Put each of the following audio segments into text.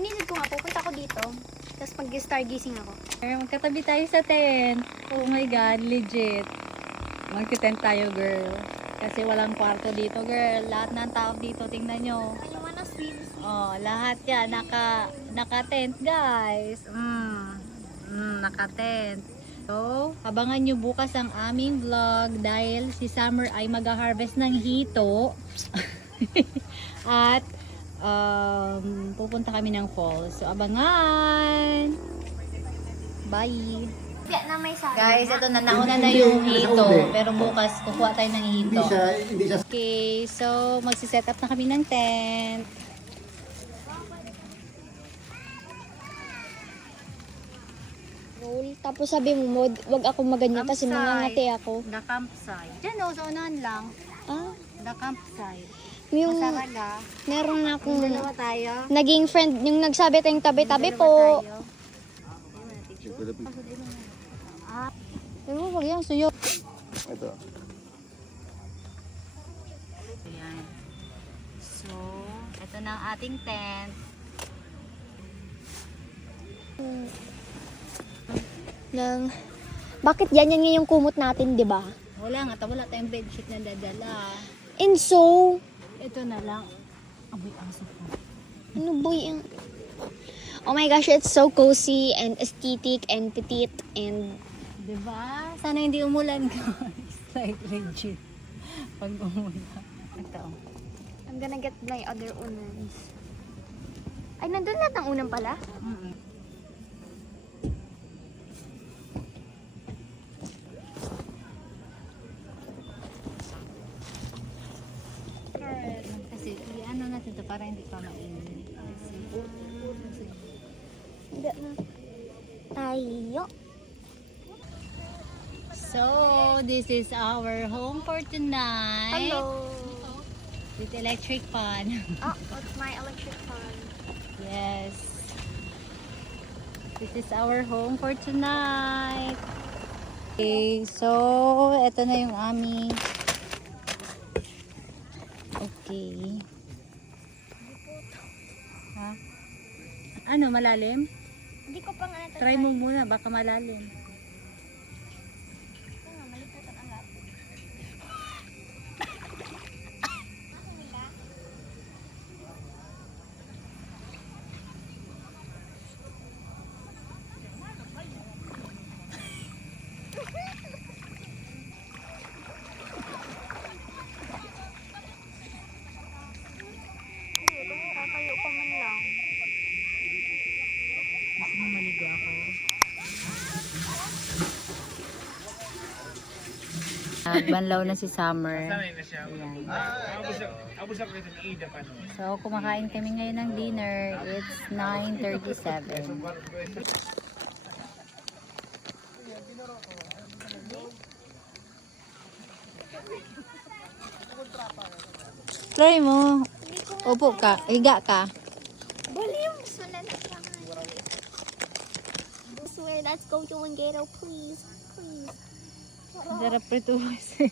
Inisip ko nga, pupunta ako dito. Tapos mag-stargazing ako. Magkatabi tayo sa tent. Oh my God, legit. Magti-tent tayo, girl. Kasi walang kwarto dito, girl. Lahat ng tao dito, tingnan nyo. I wanna swim. Oh, lahat yan, naka-tent, guys. Naka-tent. So, abangan nyo bukas ang aming vlog dahil si Summer ay mag-harvest ng hito. At pupunta kami ng falls. So, abangan! Bye! Na may sabi. Guys, ito na, nauna na yung hito. Pero bukas, kukuha tayo ng hito. Okay, so magsiset up na kami ng tent. Roll. Tapos sabi mo, wag ako maganyan kasi Campsite. nangangati ako. The campsite. Diyan o, sa unahan lang. Ah, The campsite. yung Masaraga. meron na akong Dalawa tayo. naging friend, yung nagsabi tayong tabi-tabi po. Pero wag yan, suyo. Ito. Ayan. So, ito na ang ating tent. Bakit yan yung kumot natin, di ba? Wala nga, wala tayong bedsheet na dadala. And so, Ito na lang. Amoy aso po. ano boy yung... Oh my gosh, it's so cozy and aesthetic and petite and... Diba? Sana hindi umulan, guys. Like legit. Pag umulan. Ito. I'm gonna get my other unans. Ay, nandun lahat ng unang pala? Kasi i-ano natin to para hindi pa mainit. Hindi na. Tayo. So, this is our home for tonight. Hello. With electric fan. Oh, what's my electric fan? Yes. This is our home for tonight. Okay, so ito na yung aming. Okay. Ha? Ano, malalim? Hindi ko pa nga natatry. Try mo muna, baka malalim. Maliputan ang laptop. Kakayo pa man lang. Gusto mo maligo ako? Banlaw na si Summer. Ayan. So, kumakain kami ngayon ng dinner. It's 9:37. Try mo. Upo ka. Higa ka. Balim! Sunan na lang. Swear, let's go to Wangero, please. Please. Ang sarap prituhin.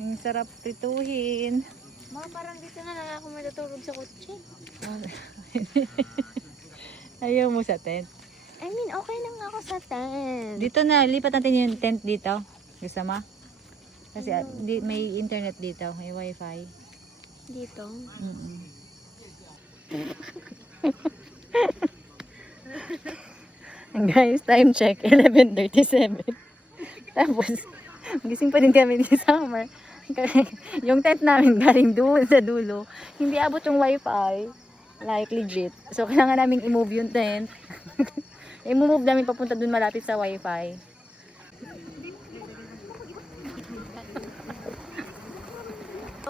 Ang sarap prituhin. Ma, parang dito na lang ako matutulog sa kotse. Ayaw mo sa tent. I mean, okay lang ako sa tent. Dito na, lipat natin yung tent dito. Gusto mo? Kasi may internet dito, may wifi. Dito. Guys, time check, 11:37. Tapos, gising pa din kami ni Summer. Yung tent namin galing doon sa dulo. Hindi abot yung wifi. Like legit. So, kailangan namin i-move yung tent. I-move namin papunta doon malapit sa wifi.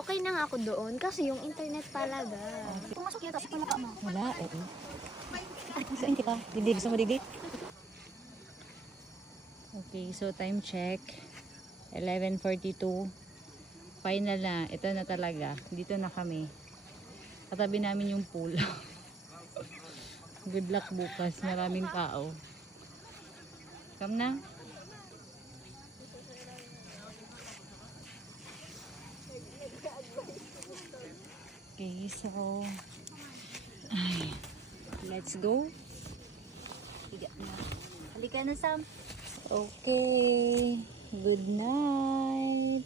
Okay na nga ako doon kasi yung internet talaga. Pumasok yata sa mukha mo. Wala, oo. Saan kita? Didi, gusto mo didi? Okay, so time check. 11:42. Final na. Ito na talaga. Dito na kami. Katabi namin yung pool. Good luck bukas. Maraming tao. Come na. Okay, so ay, Let's go. Higa na. Halika na, Sam. Okay. Good night.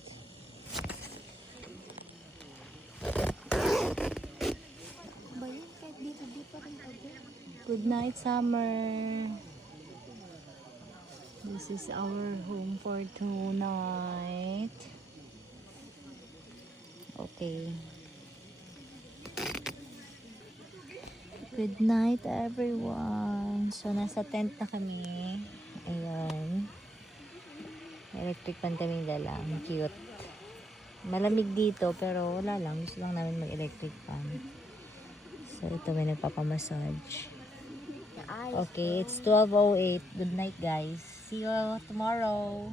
Bayan, kahit dito, di pa rin pwede. Good night, Summer. This is our home for tonight. Okay. Good night, everyone. So, nasa tent na kami. Ayan. Electric fan kaming dala. Cute. Malamig dito, pero wala lang. Gusto lang namin mag-electric fan. So, ito may nagpapamassage. The eyes. Okay, it's 12:08. Good night, guys. See you tomorrow.